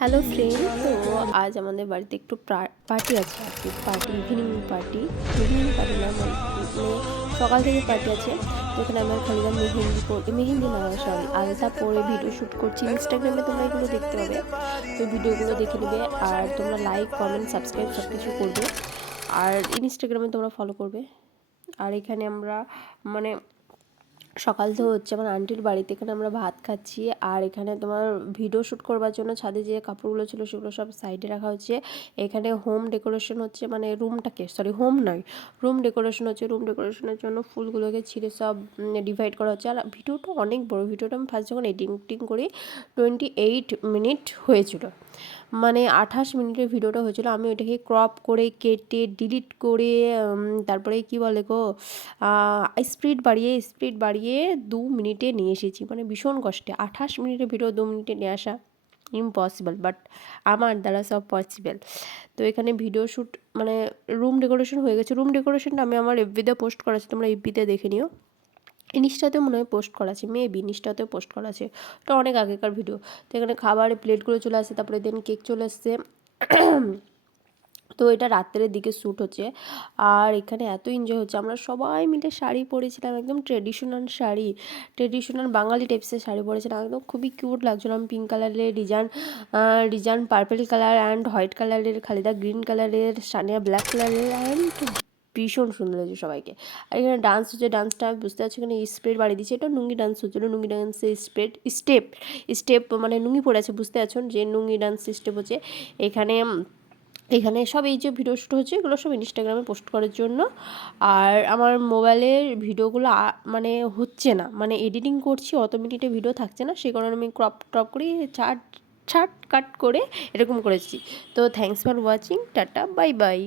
Hello friend, তো আজ আমাদের বাড়িতে একটু পার্টি আছে আর কি। ইভিনিং পার্টি না, মানে সকাল থেকে পার্টি আছে। তো এখানে আমার খালিদা মেহেন্দি না, সরি, আলতা পরে ভিডিও শ্যুট করছি। ইনস্টাগ্রামে তোমরা এগুলো দেখতে পাবে, তো ভিডিওগুলো দেখে নেবে। আর তোমরা লাইক, কমেন্ট, সাবস্ক্রাইব সব কিছু করবে। আর ইনস্টাগ্রামে তোমরা ফলো করবে। আর এখানে আমরা মানে সকাল তো হচ্ছে আমার আন্টির বাড়িতে, এখানে আমরা ভাত খাচ্ছি। আর এখানে তোমার ভিডিও শ্যুট করবার জন্য ছাদে যে কাপড়গুলো ছিল সেগুলো সব সাইডে রাখা হচ্ছে। এখানে হোম ডেকোরেশন হচ্ছে, মানে হোম নয়, রুম ডেকোরেশন হচ্ছে। রুম ডেকোরেশনের জন্য ফুলগুলোকে ছিঁড়ে সব ডিভাইড করা হচ্ছে। আর ভিডিওটা অনেক বড়। ভিডিওটা আমি ফার্স্ট যখন এডিটিং করি 28 মিনিট হয়েছিল, মানে 28 মিনিটের ভিডিওটা হয়েছিল। আমি ওইটাকে ক্রপ করে কেটে ডিলিট করে তারপরে কি বলে গো, স্পিড বাড়িয়ে 2 মিনিটে নিয়ে এসেছি। মানে ভীষণ কষ্টে 28 মিনিটের ভিডিও 2 মিনিটে নিয়ে আসা ইম্পসিবল, বাট আমার দ্বারা সব পসিবল। তো এখানে ভিডিও শ্যুট মানে রুম ডেকোরেশন হয়ে গেছে। রুম ডেকোরেশনটা আমি আমার এফবিতে পোস্ট করা আছে, তোমরা এফবিতে দেখে নিও। ইনস্টাতেও মনে হয় পোস্ট করা আছে, মেবি ইনস্টাতেও পোস্ট করা আছে। এটা অনেক আগেকার ভিডিও। তো এখানে খাবারের প্লেটগুলো চলে আসছে, তারপরে দেন কেক চলে আসছে। তো এটা রাত্রের দিকে শ্যুট হচ্ছে। আর এখানে এত এনজয় হচ্ছে, আমরা সবাই মিলে শাড়ি পরেছিলাম, একদম ট্রেডিশনাল বাঙালি টাইপসের শাড়ি পরেছিলাম, একদম খুবই কিউট লাগছিলো। আমি পিঙ্ক কালারের, Rizan purple colour and white কালারের, খালিদা গ্রিন কালারের, সানিয়া ব্ল্যাক কালারের, অ্যান্ড ভীষণ সুন্দর লাগছে সবাইকে। আর এখানে ডান্স হচ্ছে, ডান্সটা বুঝতে পারছি এখানে স্প্রেড বাড়িয়ে দিচ্ছে। এটা নুঙ্গি ডান্স হচ্ছিলো, নুঙ্গি ডান্সের স্টেপ মানে নুঙ্গি পড়ে আছে, বুঝতে পারছেন যে নুঙ্গি ডান্স স্টেপ হচ্ছে। এখানে এখানে সব এই যে ভিডিও শ্যুট হচ্ছে এগুলো সব ইনস্টাগ্রামে পোস্ট করার জন্য। আর আমার মোবাইলের ভিডিওগুলো মানে হচ্ছে না, মানে এডিটিং করছি অত মিনিটে ভিডিও থাকছে না, সেই কারণে আমি টপ করে ছাট কাট করে এরকম করেছি। তো thanks for watching, tata, bye bye.